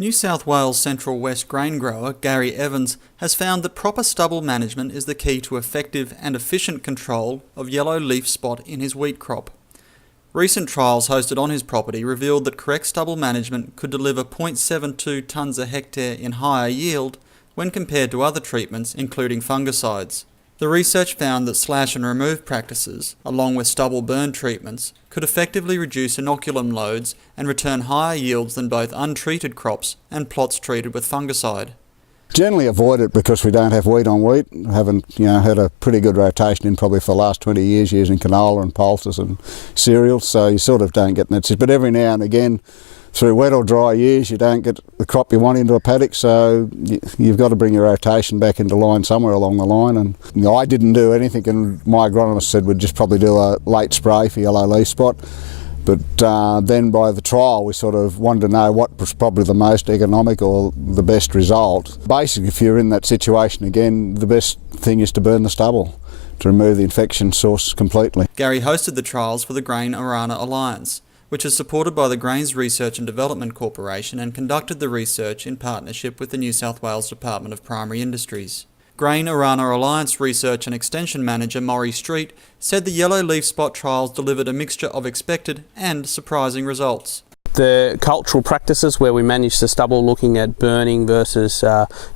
New South Wales Central West grain grower Garry Evans has found that proper stubble management is the key to effective and efficient control of yellow leaf spot in his wheat crop. Recent trials hosted on his property revealed that correct stubble management could deliver 0.72 tonnes a hectare in higher yield when compared to other treatments, including fungicides. The research found that slash and remove practices, along with stubble burn treatments, could effectively reduce inoculum loads and return higher yields than both untreated crops and plots treated with fungicide. Generally avoid it because we don't have wheat on wheat. We haven't had a pretty good rotation in probably for the last 20 years using canola and pulses and cereals, so you sort of don't get that. But every now and again, through wet or dry years, you don't get the crop you want into a paddock, so you've got to bring your rotation back into line somewhere along the line. And I didn't do anything, and my agronomist said we'd just probably do a late spray for yellow leaf spot. But then by the trial, we sort of wanted to know what was probably the most economic or the best result. Basically, if you're in that situation again, the best thing is to burn the stubble to remove the infection source completely. Garry hosted the trials for the Grain Arana Alliance, which is supported by the Grains Research and Development Corporation and conducted the research in partnership with the New South Wales Department of Primary Industries. Grain Arana Alliance Research and Extension Manager Maury Street said the yellow leaf spot trials delivered a mixture of expected and surprising results. The cultural practices where we manage the stubble, looking at burning versus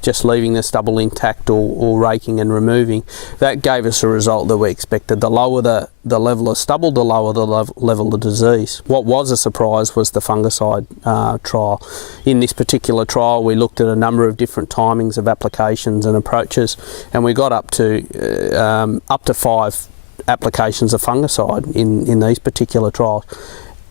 just leaving the stubble intact or raking and removing, that gave us a result that we expected. The lower the level of stubble, the lower the level of disease. What was a surprise was the fungicide trial. In this particular trial, we looked at a number of different timings of applications and approaches, and we got up to 5 applications of fungicide in these particular trials.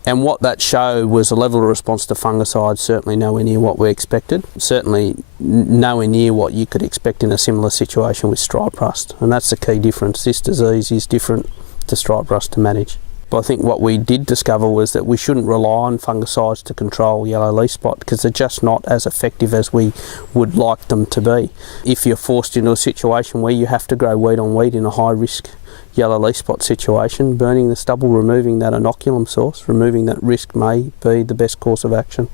And what that showed was a level of response to fungicide certainly nowhere near what we expected, certainly nowhere near what you could expect in a similar situation with stripe rust. And that's the key difference. This disease is different to stripe rust to manage. But I think what we did discover was that we shouldn't rely on fungicides to control yellow leaf spot because they're just not as effective as we would like them to be. If you're forced into a situation where you have to grow wheat on wheat in a high risk yellow leaf spot situation, burning the stubble, removing that inoculum source, removing that risk may be the best course of action.